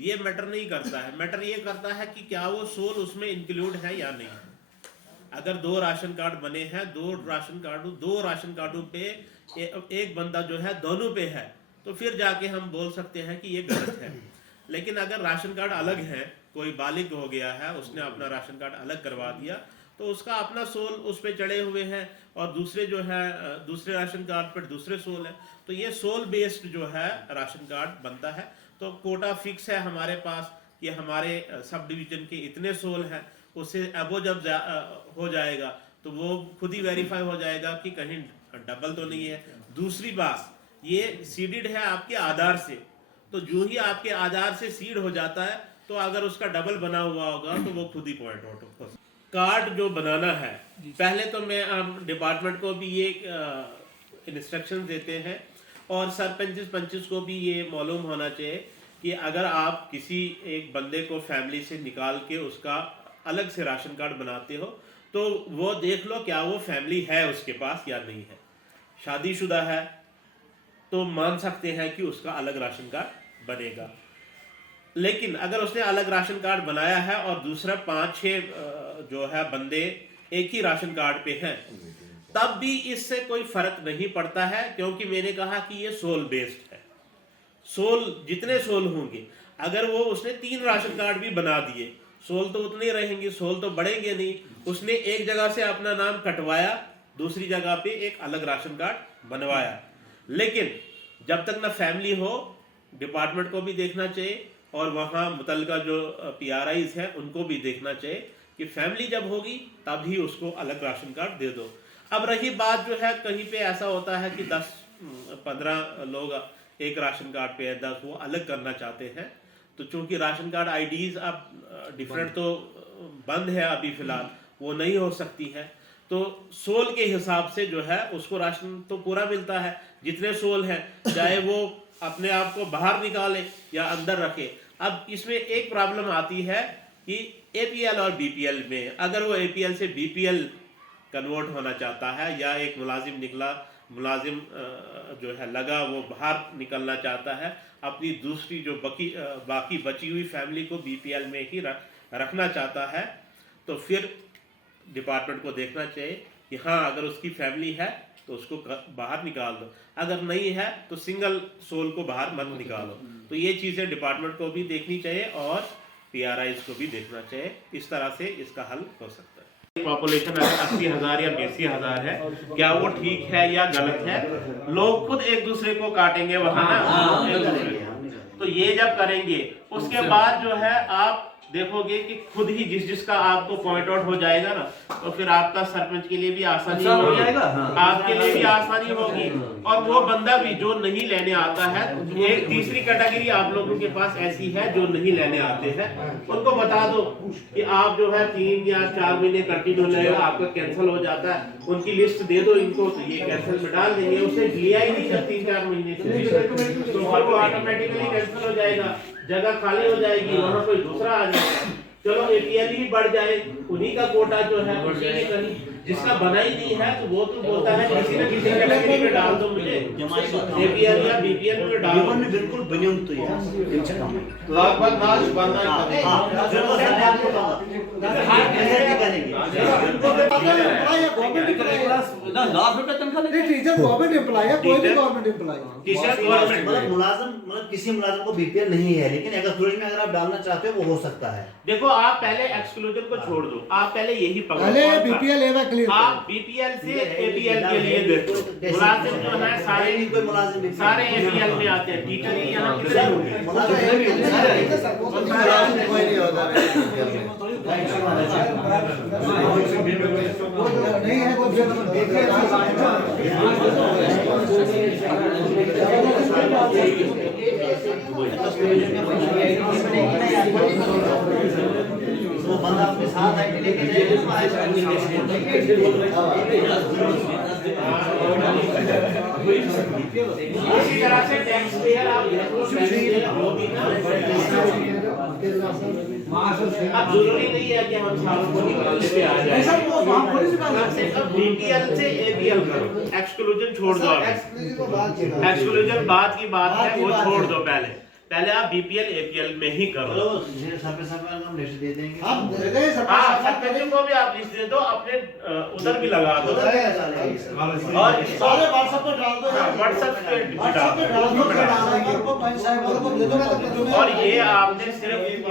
ये मैटर नहीं करता है। मैटर ये करता है कि क्या वो सोल उसमें इंक्लूड है या नहीं। अगर दो राशन कार्ड बने हैं, दो राशन कार्डों पे एक बंदा जो है दोनों पे है, तो फिर जाके हम बोल सकते हैं कि ये गलत है। लेकिन अगर राशन कार्ड अलग है, कोई बालिग हो गया है, उसने अपना राशन कार्ड अलग करवा दिया, तो उसका अपना सोल उस पर चढ़े हुए हैं, और दूसरे जो है दूसरे राशन कार्ड पर दूसरे सोल है, तो ये सोल बेस्ड जो है राशन कार्ड बनता है। तो कोटा फिक्स है हमारे पास कि हमारे सब डिवीजन के इतने सोल हैं, उससे अबो जब हो जाएगा तो वो खुद ही वेरीफाई हो जाएगा कि कहीं डबल तो नहीं है। दूसरी बात, ये सीडेड है आपके आधार से, तो जो ही आपके आधार से सीड हो जाता है, तो अगर उसका डबल बना हुआ होगा तो वो खुद ही पॉइंट आउट हो। कार्ड जो बनाना है, पहले तो मैं डिपार्टमेंट को भी ये इंस्ट्रक्शन देते हैं, और सरपंच को भी ये मालूम होना चाहिए कि अगर आप किसी एक बंदे को फैमिली से निकाल के उसका अलग से राशन कार्ड बनाते हो, तो वो देख लो क्या वो फैमिली है उसके पास या नहीं है। शादीशुदा है तो मान सकते हैं कि उसका अलग राशन कार्ड बनेगा। लेकिन अगर उसने अलग राशन कार्ड बनाया है और दूसरा 5-6 जो है बंदे एक ही राशन कार्ड पे हैं, तब भी इससे कोई फर्क नहीं पड़ता है, क्योंकि मैंने कहा कि ये सोल बेस्ड है। सोल जितने सोल होंगे, अगर वो उसने 3 राशन कार्ड भी बना दिए, सोल तो उतने रहेंगे, सोल तो बढ़ेंगे नहीं। उसने एक जगह से अपना नाम कटवाया, दूसरी जगह पे एक अलग राशन कार्ड बनवाया, लेकिन जब तक ना फैमिली हो, डिपार्टमेंट को भी देखना चाहिए और वहाँ मुतलका जो PRIs हैं उनको भी देखना चाहिए कि फैमिली जब होगी तभी उसको अलग राशन कार्ड दे दो। अब रही बात जो है, कहीं पे ऐसा होता है कि 10-15 लोग एक राशन कार्ड पे है, 10 वो अलग करना चाहते हैं, तो चूंकि राशन कार्ड IDs अब डिफरेंट तो बंद है अभी फिलहाल, वो नहीं हो सकती है, तो सोल के हिसाब से जो है उसको राशन तो पूरा मिलता है जितने सोल हैं, चाहे वो अपने आप को बाहर निकाले या अंदर रखे। अब इसमें एक प्रॉब्लम आती है कि APL और BPL में, अगर वो APL से BPL कन्वर्ट होना चाहता है, या एक मुलाजिम जो है लगा वो बाहर निकलना चाहता है, अपनी दूसरी जो बाकी बची हुई फैमिली को BPL में ही रखना चाहता है, तो फिर डिपार्टमेंट को देखना चाहिए कि हाँ अगर उसकी फैमिली है तो उसको बाहर निकाल दो, अगर नहीं है तो सिंगल सोल को बाहर मत निकालो। तो ये चीज़ें डिपार्टमेंट को भी देखनी चाहिए और PRIs को भी देखना चाहिए। इस तरह से इसका हल हो सकता है। पॉपुलेशन अगर 80,000 या 82,000 है, क्या वो ठीक है या गलत है? लोग खुद एक दूसरे को काटेंगे वहां ना, तो ये जब करेंगे उसके बाद जो है आप देखोगे कि खुद ही जिसका आपको पॉइंट आउट हो जाएगा ना, तो फिर आपका सरपंच के लिए भी आसानी हो जाएगा, आपके लिए भी आसानी होगी, और वो बंदा भी जो नहीं लेने आता है, एक तीसरी कैटेगरी आप लोगों के पास ऐसी है जो नहीं लेने आते हैं, उनको बता दो कि आप जो है 3 या 4 महीने कंटिन्यू लेगा, आपका कैंसिल हो जाता है, उनकी लिस्ट दे दो इनको, तो ये कैंसिल में डाल देंगे। उसने लिया ही नहीं 3-4 महीने से, तो वो ऑटोमेटिकली कैंसिल हो जाएगा, जगह खाली हो जाएगी, वहां कोई दूसरा आ जाएगा। चलो APL ही बढ़ जाए, उन्हीं का कोटा जो है उसी ने कहीं, जिसका बना ही नहीं है तो वो तो बोलता है किसी न किसी कैटेगरी में डाल दो मुझे, APL या BPL में डाल दो। बिल्कुल बनियम तो यार लगभग नाश बनना है। किसी मुलाजिम को BPL नहीं है, लेकिन एक्सक्लूजन में अगर आप डालना चाहते हो वो हो सकता है। देखो आप पहले एक्सक्लूजन को छोड़ दो, आप पहले यही पकड़ो, BPL आप BPL से APL के लिए देखो। मुलाजिम जो है सारे APL में आते हैं, टीचर ही यहाँ कितने होंगे? नहीं है वो बंदा अपने साथ आके लेके इसी तरह से टैक्स पेयर आप अब जरूरी नहीं है कि हम सालों को निकालने पे आ जाए, BPL से APL करो, एक्सक्लूजन छोड़ दो, एक्सक्लूजन बाद की बात है, वो छोड़ दो पहले। पहले आप बीपीएल एपीएल में ही करो। चलो सर्वे हम लिस्ट दे देंगे। हम दे देंगे सब। हाँ, सरपंच को भी आप लिस्ट दे दो, अपने उधर भी लगा दो, उधर क्या चलेगा? और सारे व्हाट्सएप पे डाल दो। व्हाट्सएप पे व्हाट्सएप पे डाल दो। पंच साहब को दे दो। और ये आपने सिर्फ